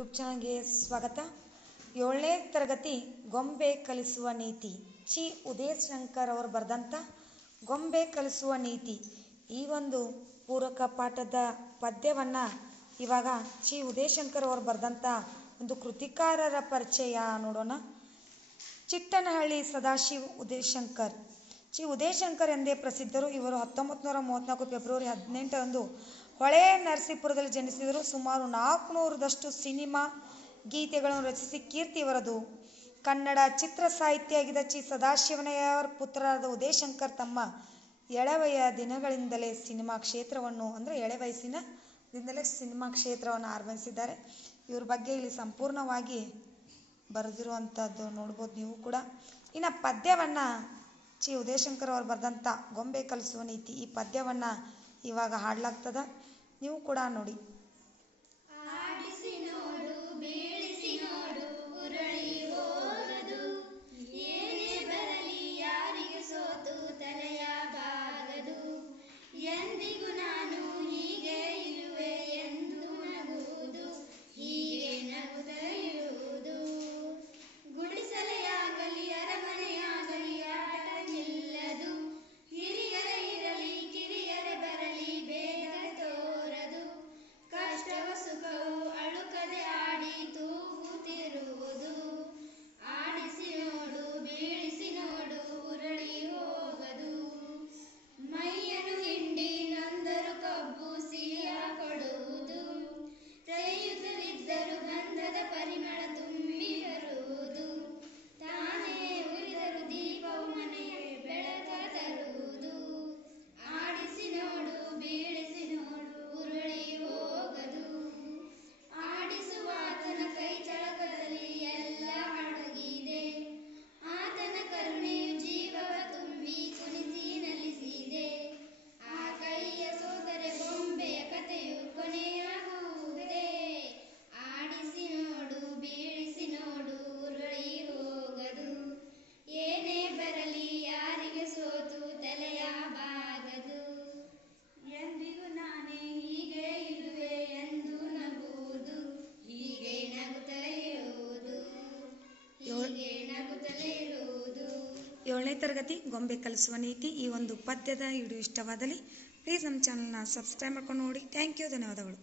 YouTube ಚಾನಲ್ಗೆ ಸ್ವಾಗತ. ಏಳನೇ ತರಗತಿ ಗೊಂಬೆ ಕಲಿಸುವ ನೀತಿ. ಚಿ ಉದಯ ಶಂಕರ್ ಅವರು ಬರೆದಂಥ ಗೊಂಬೆ ಕಲಿಸುವ ನೀತಿ. ಈ ಒಂದು ಪೂರಕ ಪಾಠದ ಪದ್ಯವನ್ನು ಇವಾಗ ಚಿ ಉದಯಶಂಕರ್ ಅವರು ಬರೆದಂಥ ಒಂದು ಕೃತಿಕಾರರ ಪರಿಚಯ ನೋಡೋಣ. ಚಿಟ್ಟನಹಳ್ಳಿ ಸದಾಶಿವ್ ಉದಯಶಂಕರ್. ಚಿ ಉದಯಶಂಕರ್ ಎಂದೇ ಪ್ರಸಿದ್ಧರು ಇವರು ಹತ್ತೊಂಬತ್ತು ನೂರ ಮೂವತ್ತ್ನಾಲ್ಕು ಫೆಬ್ರವರಿ ಹದಿನೆಂಟರಂದು ಹೊಳೆ ನರಸೀಪುರದಲ್ಲಿ ಜನಿಸಿದರು. ಸುಮಾರು ನಾಲ್ಕುನೂರದಷ್ಟು ಸಿನಿಮಾ ಗೀತೆಗಳನ್ನು ರಚಿಸಿ ಕೀರ್ತಿ ಇವರದು ಕನ್ನಡ ಚಿತ್ರ ಸಾಹಿತ್ಯ ಚಿ ಸದಾಶಿವನಯ್ಯವರ ಪುತ್ರರಾದ ಉದಯಶಂಕರ್ ತಮ್ಮ ಎಳೆವಯ ದಿನಗಳಿಂದಲೇ ಸಿನಿಮಾ ಕ್ಷೇತ್ರವನ್ನು ಅಂದರೆ ಎಳೆ ವಯಸ್ಸಿನ ದಿಂದಲೇ ಸಿನಿಮಾ ಕ್ಷೇತ್ರವನ್ನು ಆರಂಭಿಸಿದ್ದಾರೆ. ಇವ್ರ ಬಗ್ಗೆ ಇಲ್ಲಿ ಸಂಪೂರ್ಣವಾಗಿ ಬರೆದಿರುವಂಥದ್ದು ನೋಡ್ಬೋದು ನೀವು ಕೂಡ. ಇನ್ನು ಪದ್ಯವನ್ನು ಚಿ ಉದಯಶಂಕರ್ ಅವರು ಬರೆದಂಥ ಗೊಂಬೆ ಕಲಿಸುವ ನೀತಿ ಈ ಪದ್ಯವನ್ನು ಇವಾಗ ಹಾಡಲಾಗ್ತದ. ನೀವು ಕೂಡ ನೋಡಿ. ಆಡಿಸಿ ನೋಡು ತರಗತಿ, ಗೊಂಬೆ ಕಲಿಸುವ ನೀತಿ ಈ ಒಂದು ಪದ್ಯದ ವಿಡಿಯೋ ಇಷ್ಟವಾದಲ್ಲಿ ಪ್ಲೀಸ್ ನಮ್ಮ ಚಾನಲ್ನ ಸಬ್ಸ್ಕ್ರೈಬ್ ಮಾಡ್ಕೊಂಡು ನೋಡಿ. ಥ್ಯಾಂಕ್ ಯು ಧನ್ಯವಾದಗಳು.